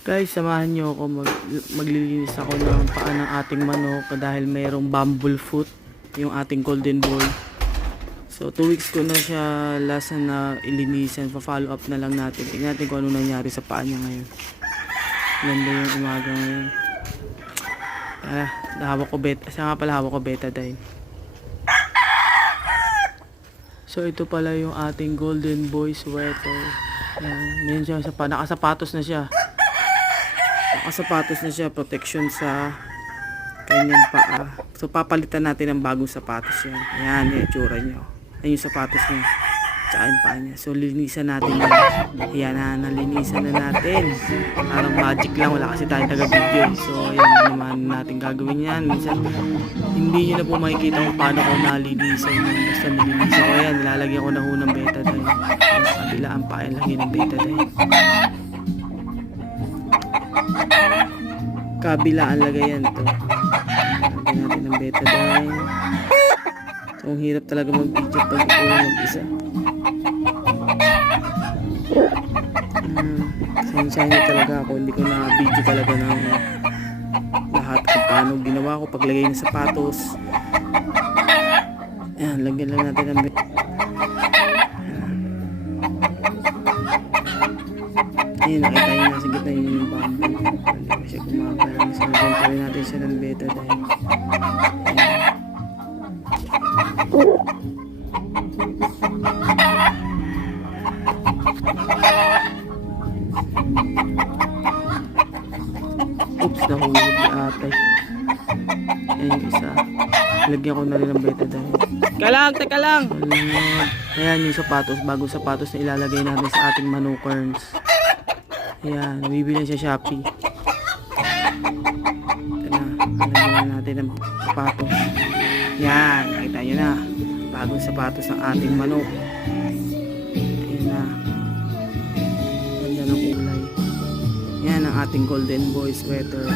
Guys, samahan nyo ako mag, maglilinis ako ng paa ng ating manok dahil mayroong bumble foot yung ating golden boy. So, 2 weeks ko na siya last na ilinisan. Pa-follow up na lang natin. Tingnan natin kung ano nangyari sa paa niya ngayon. Ganda yung umaga ngayon. Ah, hawak ko beta. Siya nga pala hawak ko betadine. So, ito pala yung ating golden boy sweater. Ayan, meron siya sa pa. Nakasapatos na siya. Nakasapatos na siya. Protection sa kanyang paa. So, papalitan natin ng bagong sapatos yan. Ayan, yung itsura niya. Ayan yung sapatos niya. Tsaka yung paa niya. So, linisan natin yan. Ayan na, nalinisan na natin. Parang magic lang. Wala kasi tayong taga-video. eh. So, ayan naman natin gagawin yan. Minsan, hindi nyo na po makikita kung paano ko nalinisan yan. Basta nilinisan ko yan. Nilalagyan ko na ho ng betadine. Sa kabila ang paa, lagyan ng betadine. Kabila ang lagayan to. Lagyan natin ng betadine. So, ang hirap talaga mag-video pag lang mag-isa. Hmm, Sensya niyo talaga ako. Hindi ko na video talaga ng lahat kung paano ginawa ko paglagay ng sapatos. Ayan, lagyan lang natin ng bet. Ayan, nakita niyo nasa gitna yun yung bamboo. Hindi pa siya lagyan pa rin natin siya ng beta dahil. Oops, nahulog ni ate. Ayan yung isa. Lagyan ko na rin ng beta dahil. Teka lang, teka lang! Ayan yung sapatos, bagong sapatos na ilalagay natin sa ating manukerns. Ayan, bibili siya Shopee. Ito na, lalagyan natin ng sapatos. Yan, nakita nyo na. Bagong sapatos ng ating manok. Ayan na. Ganda ng kulay. Yan ang ating golden boy sweater.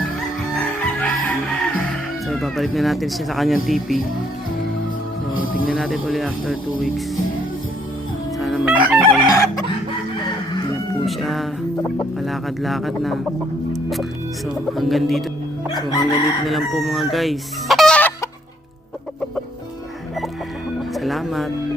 So, ibabalik na natin siya sa kanyang TP. So, tingnan natin ulit after 2 weeks. Sana maging okay na po siya. Palakad-lakad na. So, hanggang dito. So, hanggang dito na lang po mga guys. Salamat.